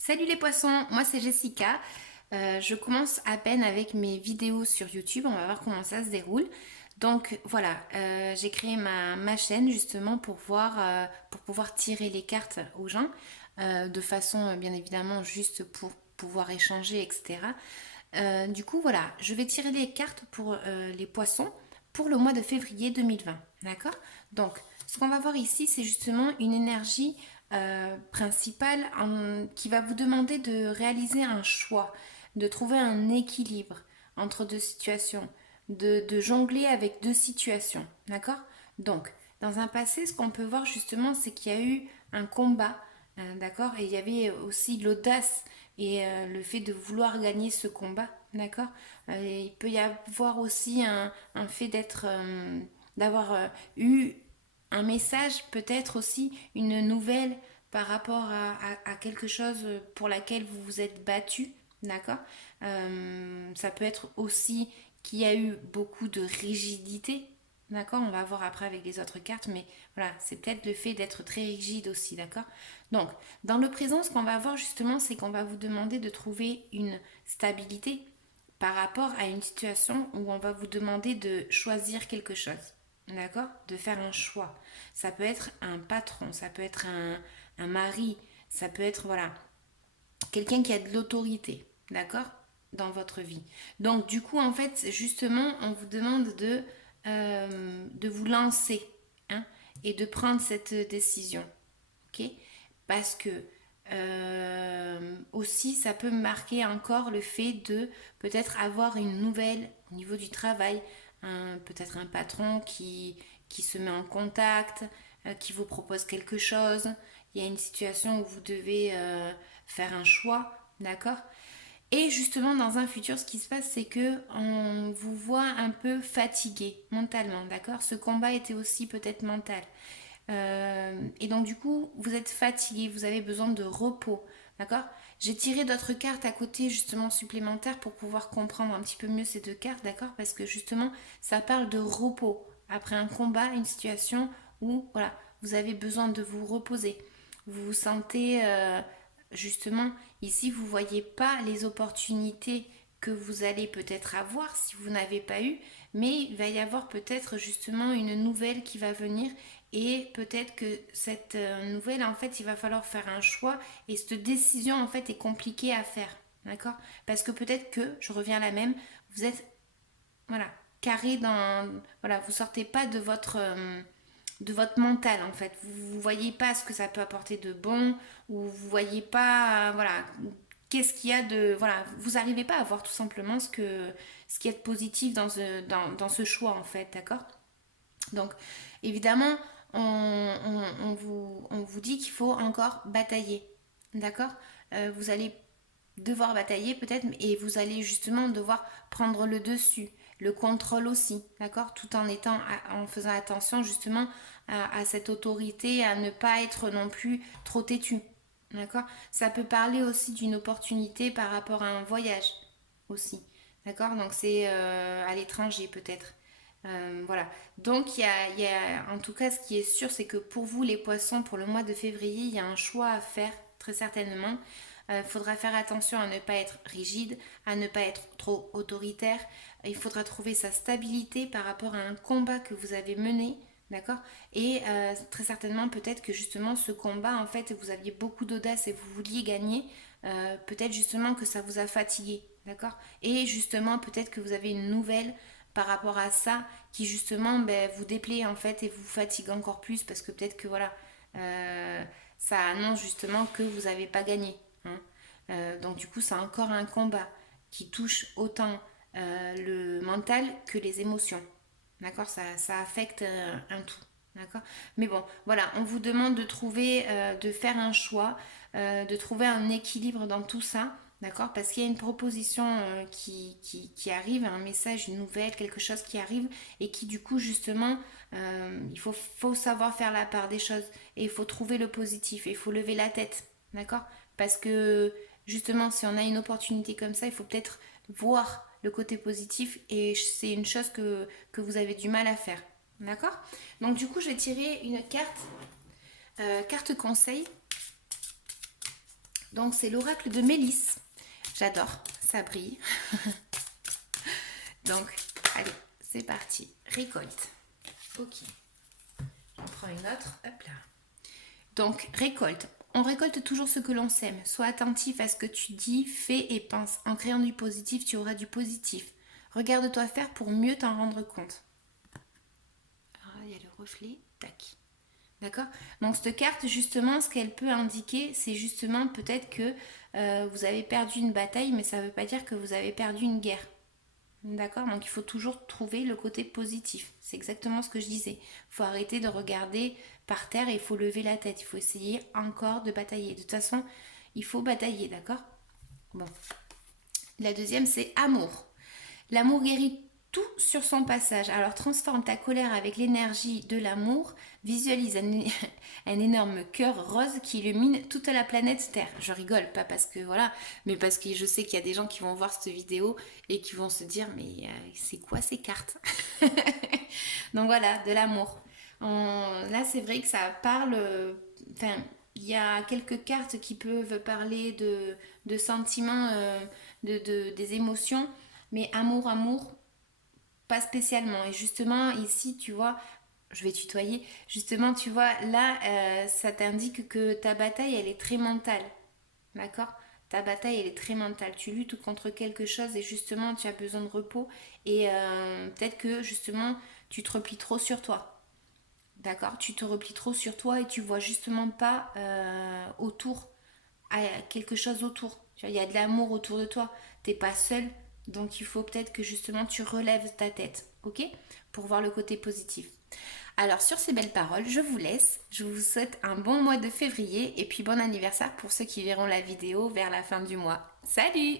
Salut les poissons, moi c'est Jessica. Je commence à peine avec mes vidéos sur YouTube, on va voir comment ça se déroule. Donc voilà, j'ai créé ma chaîne justement pour pouvoir tirer les cartes aux gens de façon bien évidemment juste pour pouvoir échanger, etc. Du coup voilà, je vais tirer les cartes pour les poissons pour le mois de février 2020. D'accord? Donc ce qu'on va voir ici, c'est justement une énergie principale qui va vous demander de réaliser un choix, de trouver un équilibre entre deux situations, de jongler avec deux situations. D'accord? Donc, dans un passé, ce qu'on peut voir justement, c'est qu'il y a eu un combat, d'accord? Et il y avait aussi l'audace et le fait de vouloir gagner ce combat, d'accord? Il peut y avoir aussi un fait d'avoir eu un message, peut-être aussi une nouvelle par rapport à quelque chose pour laquelle vous vous êtes battu, d'accord. Ça peut être aussi qu'il y a eu beaucoup de rigidité, d'accord. On va voir après avec les autres cartes, mais voilà, c'est peut-être le fait d'être très rigide aussi, d'accord. Donc, dans le présent, ce qu'on va voir justement, c'est qu'on va vous demander de trouver une stabilité par rapport à une situation où on va vous demander de choisir quelque chose. D'accord? De faire un choix. Ça peut être un patron, ça peut être un mari, ça peut être, voilà, quelqu'un qui a de l'autorité. D'accord? Dans votre vie. Donc, du coup, en fait, justement, on vous demande de vous lancer, hein, et de prendre cette décision. Ok? Parce que aussi, ça peut marquer encore le fait de peut-être avoir une nouvelle au niveau du travail, peut-être un patron qui se met en contact, qui vous propose quelque chose. Il y a une situation où vous devez faire un choix, d'accord? Et justement, dans un futur, ce qui se passe, c'est que on vous voit un peu fatigué mentalement, d'accord? Ce combat était aussi peut-être mental. Et donc du coup, vous êtes fatigué, vous avez besoin de repos, d'accord? J'ai tiré d'autres cartes à côté justement supplémentaires pour pouvoir comprendre un petit peu mieux ces deux cartes, d'accord? Parce que justement, ça parle de repos après un combat, une situation où voilà, vous avez besoin de vous reposer. Vous vous sentez justement ici, vous voyez pas les opportunités que vous allez peut-être avoir si vous n'avez pas eu, mais il va y avoir peut-être justement une nouvelle qui va venir et peut-être que cette nouvelle, en fait, il va falloir faire un choix et cette décision, en fait, est compliquée à faire. D'accord? Parce que peut-être que, je reviens à la même, vous êtes, voilà, carré dans. Voilà, vous sortez pas de votre mental, en fait. Vous voyez pas ce que ça peut apporter de bon ou vous voyez pas, voilà, qu'est-ce qu'il y a de. Voilà, vous n'arrivez pas à voir tout simplement ce qu'il y a de positif dans ce choix, en fait. D'accord? Donc, évidemment, on vous dit qu'il faut encore batailler. D'accord? Vous allez devoir batailler peut-être et vous allez justement devoir prendre le dessus, le contrôle aussi, d'accord? Tout en en faisant attention justement à cette autorité, à ne pas être non plus trop têtu, d'accord? Ça peut parler aussi d'une opportunité par rapport à un voyage aussi, d'accord? Donc c'est à l'étranger peut-être. Voilà. Donc, en tout cas, ce qui est sûr, c'est que pour vous, les poissons, pour le mois de février, il y a un choix à faire, très certainement. Il faudra faire attention à ne pas être rigide, à ne pas être trop autoritaire. Il faudra trouver sa stabilité par rapport à un combat que vous avez mené, d'accord. Et très certainement, peut-être que justement, ce combat, en fait, vous aviez beaucoup d'audace et vous vouliez gagner. Peut-être justement que ça vous a fatigué, d'accord. Et justement, peut-être que vous avez une nouvelle par rapport à ça qui justement vous déplaît en fait et vous fatigue encore plus parce que peut-être que voilà ça annonce justement que vous n'avez pas gagné, hein. Donc du coup c'est encore un combat qui touche autant le mental que les émotions, d'accord. Ça affecte un tout, d'accord. Mais bon voilà, on vous demande de trouver de faire un choix, de trouver un équilibre dans tout ça. D'accord. Parce qu'il y a une proposition qui arrive, un message, une nouvelle, quelque chose qui arrive et qui du coup justement, faut savoir faire la part des choses et il faut trouver le positif et il faut lever la tête. D'accord. Parce que justement, si on a une opportunité comme ça, il faut peut-être voir le côté positif et c'est une chose que vous avez du mal à faire. D'accord. Donc du coup, je vais tirer une carte Carte conseil. Donc c'est l'oracle de Mélisse. J'adore, ça brille. Donc, allez, c'est parti. Récolte. Ok. J'en prends une autre. Hop là. Donc, récolte. On récolte toujours ce que l'on sème. Sois attentif à ce que tu dis, fais et penses. En créant du positif, tu auras du positif. Regarde-toi faire pour mieux t'en rendre compte. Alors là, il y a le reflet. Tac. D'accord? Donc, cette carte, justement, ce qu'elle peut indiquer, c'est justement peut-être que vous avez perdu une bataille, mais ça ne veut pas dire que vous avez perdu une guerre. D'accord? Donc il faut toujours trouver le côté positif. C'est exactement ce que je disais. Il faut arrêter de regarder par terre et il faut lever la tête. Il faut essayer encore de batailler. De toute façon, il faut batailler, d'accord? Bon. La deuxième, c'est amour. L'amour guérit tout sur son passage. Alors transforme ta colère avec l'énergie de l'amour. Visualise un énorme cœur rose qui illumine toute la planète Terre. Je rigole, pas parce que voilà, mais parce que je sais qu'il y a des gens qui vont voir cette vidéo et qui vont se dire mais c'est quoi ces cartes? Donc voilà, de l'amour. Là c'est vrai que ça parle, enfin il y a quelques cartes qui peuvent parler de sentiments, des émotions, mais amour, pas spécialement. Et justement, ici, tu vois, je vais tutoyer, justement, tu vois, là, ça t'indique que ta bataille, elle est très mentale. D'accord? Ta bataille, elle est très mentale. Tu luttes contre quelque chose et justement, tu as besoin de repos. Et peut-être que justement, tu te replies trop sur toi. D'accord? Tu te replies trop sur toi et tu vois justement pas autour, quelque chose autour. Tu vois, il y a de l'amour autour de toi. T'es pas seul. Donc il faut peut-être que justement tu relèves ta tête. Ok? Pour voir le côté positif. Alors sur ces belles paroles, je vous laisse. Je vous souhaite un bon mois de février et puis bon anniversaire pour ceux qui verront la vidéo vers la fin du mois. Salut!